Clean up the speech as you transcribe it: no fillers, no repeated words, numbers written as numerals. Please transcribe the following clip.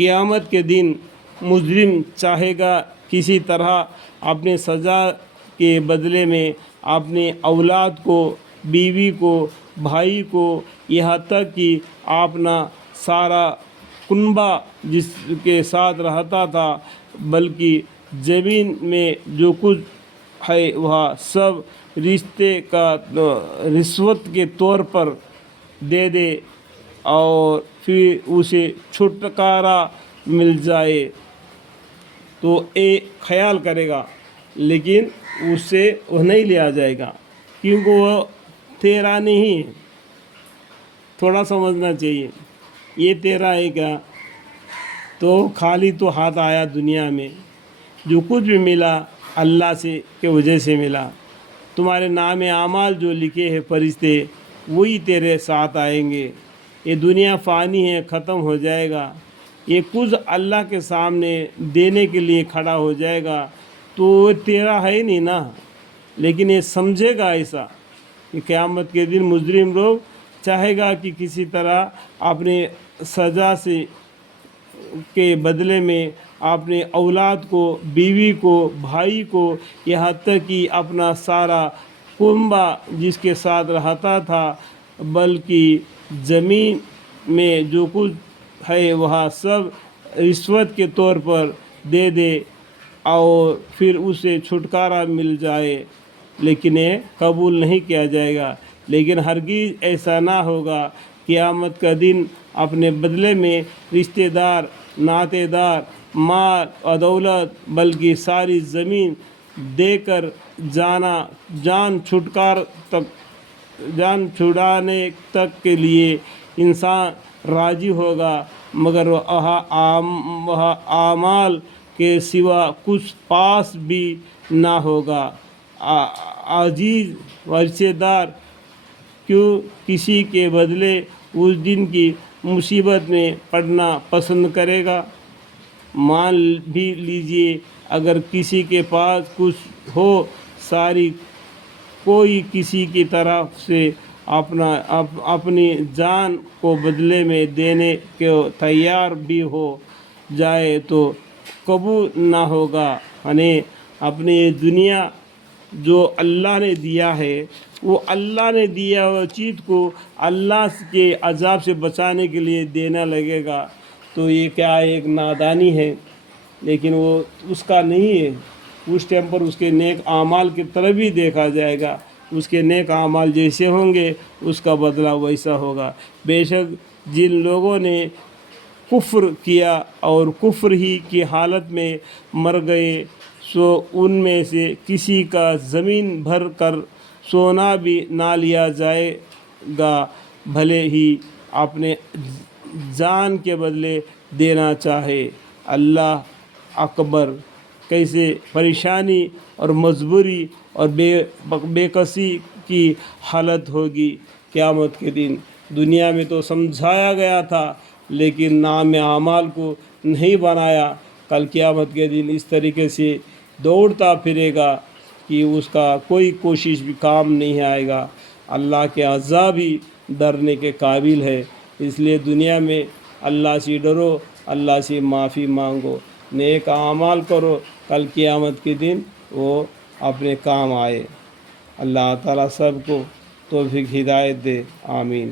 قیامت کے دن مجرم چاہے گا کسی طرح اپنے سزا کے بدلے میں اپنی اولاد کو، بیوی کو، بھائی کو، یہاں تک کہ اپنا سارا کنبہ جس کے ساتھ رہتا تھا، بلکہ زمین میں جو کچھ ہے وہ سب رشتے کا رشوت کے طور پر دے دے اور پھر اسے چھٹکارا مل جائے تو خیال کرے گا، لیکن اس سے وہ نہیں لیا جائے گا کیونکہ وہ تیرا نہیں ہے۔ تھوڑا سمجھنا چاہیے، یہ تیرا ہے کیا؟ تو خالی تو ہاتھ آیا دنیا میں، جو کچھ بھی ملا اللہ سے کے وجہ سے ملا۔ تمہارے نام اعمال جو لکھے ہیں فرشتے، وہی تیرے ساتھ آئیں گے۔ یہ دنیا فانی ہے، ختم ہو جائے گا، یہ کچھ اللہ کے سامنے دینے کے لیے کھڑا ہو جائے گا تو وہ تیرا ہے نہیں نا۔ لیکن یہ سمجھے گا ایسا کہ قیامت کے دن مجرم لوگ چاہے گا کہ کسی طرح اپنے سزا سے کے بدلے میں اپنے اولاد کو، بیوی کو، بھائی کو، یہاں تک کہ اپنا سارا کنبہ جس کے ساتھ رہتا تھا، بلکہ زمین میں جو کچھ ہے وہ سب رشوت کے طور پر دے دے اور پھر اسے چھٹکارا مل جائے، لیکن یہ قبول نہیں کیا جائے گا۔ لیکن ہرگز ایسا نہ ہوگا۔ قیامت کا دن اپنے بدلے میں رشتہ دار، ناطے دار، مال و دولت، بلکہ ساری زمین دے کر جان چھڑانے تک کے لیے انسان راضی ہوگا، مگر وہ اعمال کے سوا کچھ پاس بھی نہ ہوگا۔ عزیز و رشتہ دار کیوں کسی کے بدلے اس دن کی مصیبت میں پڑنا پسند کرے گا؟ مان بھی لیجئے اگر کسی کے پاس کچھ ہو، کوئی کسی کی طرف سے اپنی جان کو بدلے میں دینے کو تیار بھی ہو جائے تو قبول نہ ہوگا۔ یعنی اپنی یہ دنیا جو اللہ نے دیا ہے، وہ اللہ نے دیا ہوا چیز کو اللہ کے عذاب سے بچانے کے لیے دینا لگے گا تو یہ کیا ایک نادانی ہے؟ لیکن وہ اس کا نہیں ہے۔ اس ٹائم پر اس کے نیک اعمال کی طرف بھی دیکھا جائے گا، اس کے نیک اعمال جیسے ہوں گے اس کا بدلہ ویسا ہوگا۔ بے شک جن لوگوں نے کفر کیا اور کفر ہی کی حالت میں مر گئے، سو ان میں سے کسی کا زمین بھر کر سونا بھی نہ لیا جائے گا، بھلے ہی اپنے جان کے بدلے دینا چاہے۔ اللہ اکبر! کیسے پریشانی اور مجبوری اور بے کسی کی حالت ہوگی قیامت کے دن۔ دنیا میں تو سمجھایا گیا تھا لیکن نام اعمال کو نہیں بنایا۔ کل قیامت کے دن اس طریقے سے دوڑتا پھرے گا کہ اس کا کوئی کوشش بھی کام نہیں آئے گا۔ اللہ کے عذاب ہی ڈرنے کے قابل ہے۔ اس لیے دنیا میں اللہ سے ڈرو، اللہ سے معافی مانگو، نیک اعمال کرو، کل قیامت کے دن وہ اپنے کام آئے۔ اللہ تعالیٰ سب کو توفیق ہدایت دے، آمین۔